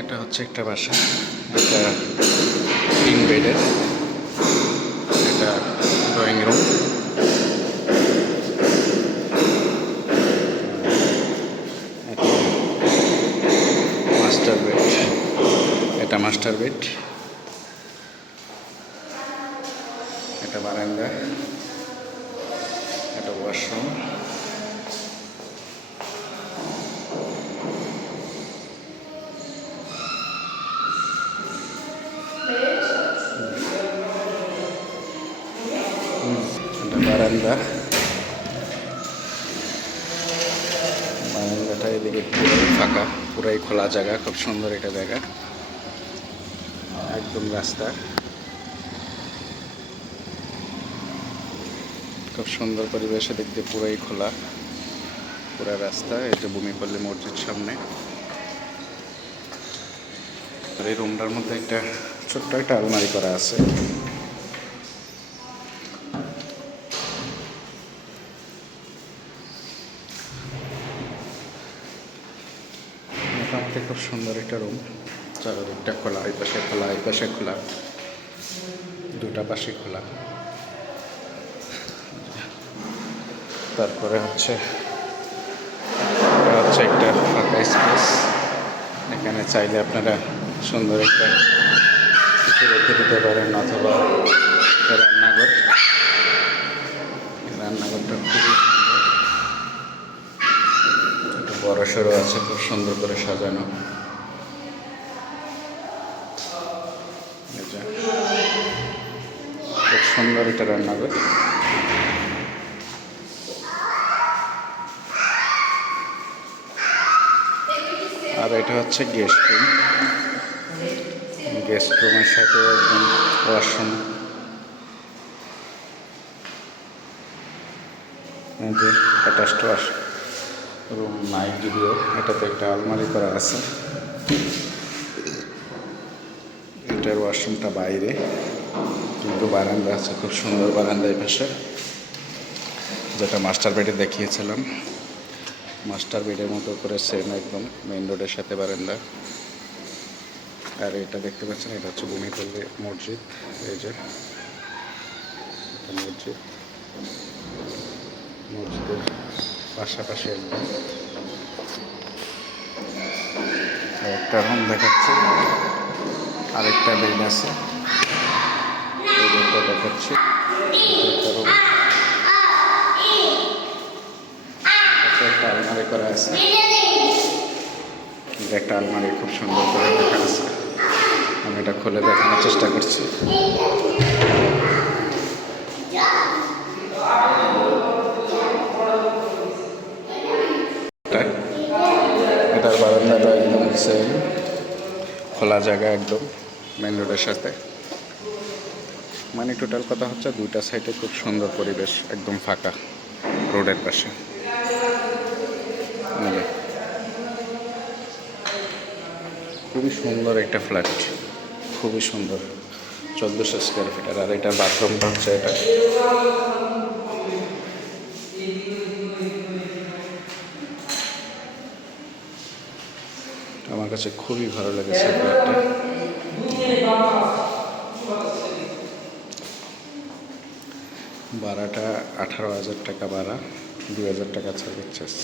এটা হচ্ছে একটা বাসা, এটা 3 বেডের, এটা ড্রয়িং রুম, এটা মাস্টার বেড, এটা মাস্টার বেড, এটা বারান্দা, এটা ওয়াশরুম, এটা বারান্দা, বারান্দাটা এদিকে পুরাই ফাঁকা, পুরাই খোলা জায়গা, খুব সুন্দর একটা জায়গা, একদম রাস্তা, খুব সুন্দর পরিবেশে দেখতে, পুরাই খোলা, পুরা রাস্তা। এটা ভূমিপল্লী মসজিদ সামনে। আর এই রুমটার মধ্যে একটা ছোট্ট একটা আলমারি করা আছে। মোটামুটি খুব সুন্দর একটা রুম, চারদিকটা খোলা, এই পাশে খোলা, এই পাশে খোলা, দুটা পাশে খোলা। তারপরে হচ্ছে একটা ফাঁকা স্পেস, এখানে চাইলে আপনারা সুন্দর একটা কিছু রেখে দিতে পারেন, অথবা রান্নাঘরটা খুবই সুন্দর, একটু বড় সড়ো আছে, খুব সুন্দর করে সাজানো। খুব সুন্দর এটা রান্নাঘর। আর এটা হচ্ছে গেস্ট রুম, গেস্ট রুমের সাথে একদম washroom, attached room night video. এটাতে একটা আলমারি করা আছে। এটার ওয়াশরুমটা বাইরে, কিন্তু বারান্দা আছে, খুব সুন্দর বারান্দা এই পাশে, যেটা মাস্টার বেডে দেখিয়েছিলাম। মাস্টার বেডের মতো করে সেম একদম মেইন রোডের সাথে বারান্দা। আর এটা দেখতে পাচ্ছেন, এটা হচ্ছে ভূমিপল্লী মসজিদ। এই যে মসজিদ, মসজিদের পাশাপাশি একদম একটা রুম দেখাচ্ছে, আরেকটা বেড আছে, এই বেডটা দেখাচ্ছি, একটা রুম, একটা আলমারি করা আছে, একটা আলমারি খুব সুন্দর করে রাখা আছে। আমি এটা খুলে দেখানোর চেষ্টা করছি। এটার বারান্দাটা একদম সেম খোলা জায়গা, একদম মেন রোডের সাথে। মানে টোটাল কথা হচ্ছে, দুইটা সাইডে খুব সুন্দর পরিবেশ, একদম ফাঁকা রোডের পাশে। খুবই সুন্দর একটা ফ্ল্যাট, খুবই সুন্দর, 1400 স্কোয়ার ফিটার। আর এটার বাথরুমটা হচ্ছে এটা। আমার কাছে খুবই ভালো লেগেছে ফ্ল্যাটটা। ভাড়াটা 18,000 টাকা ভাড়া, 2,000 টাকা সার্ভিস চার্জ।